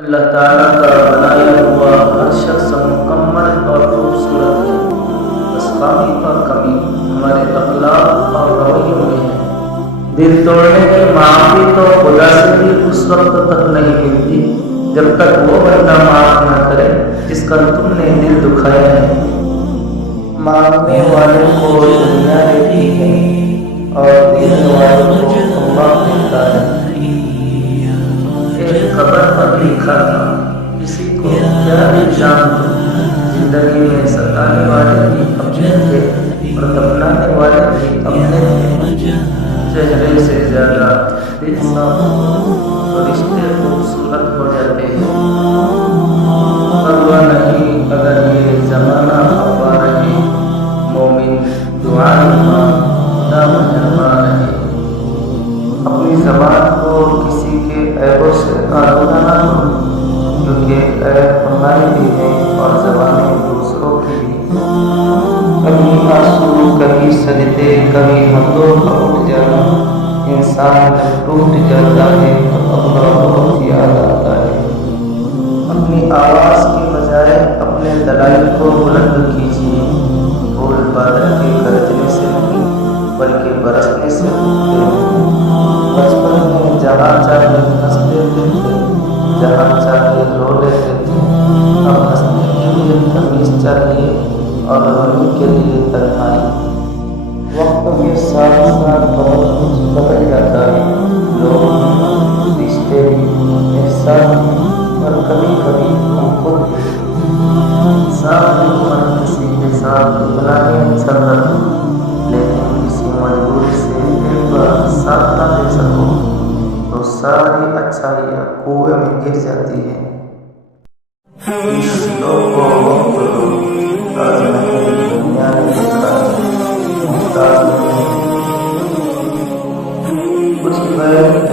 اللہ تعالیٰ کا بنایا ہوا ہر شخص مکمل اور خوبصورت ہے، بس خامی اور کمی ہمارے اخلاق اور رویوں میں ہے۔ دل توڑنے کی معافی تو خدا سے بھی اس وقت تک نہیں ملتی جب تک وہ بندہ معاف نہ کرے جس کا تم نے دل دکھایا ہے۔ مانگنے والے کو دنیا دیتی ہے اور دینے والے کو اللہ دیتا ہے۔ ایک خبر پر لکھا تھا، کسی کو کیا الزام دو، زندگی میں ستانے والے بھی اپنے تھے اور دفنانے والے بھی اپنے تھے۔ چہرے سے زیادہ دل صاف تو رشتے خوبصورت ہو جاتے ہیں۔ پرواہ نہیں اگر یہ زمانہ ہوا رہے، مومن دعائیں خدا مہرباں رہے۔ اپنی زبان کو کسی کے عیبوں سے آلودہ نہ کرو، کیونکہ عیب ہماری بھی ہے اور زبانیں دوسروں کی بھی۔ کبھی آنسو، کبھی سجدے، کبھی حمدوں کا اٹھ جانا۔ انسان جب ٹوٹ جاتا ہے تو اللہ بہت یاد آتا ہے۔ اپنی آواز کی بجائے اپنے دلائل کو بلند کیجیے۔ پھول بادل کے گرجنے سے نہیں بلکہ برسنے سے اٹھتے ہیں۔ بچپن میں جہاں چاہے ہنستے تھے، جہاں چاہے رو لیتے تھے۔ اب ہنسنے کے لیے تمیز چاہیے اور رونے کے لیے تنہائی۔ وقت کے ساتھ ساتھ بہت کچھ بدل جاتا ہے، لوگ، رشتے، احساس اور کبھی کبھی ہم خود بھی۔ ساتھ میں کسی کے ساتھ اتنا ہی اچھا کر دو، لیکن کسی مجبوری سے ایک بار ساتھ نہ دے سکو تو ساری اچھائیاں کنویں میں گر جاتی ہے۔ رشتوں کو وقت دو، آج نہیں دنیا نے دیکھا ہے محتاج نہیں۔ کچھ غیر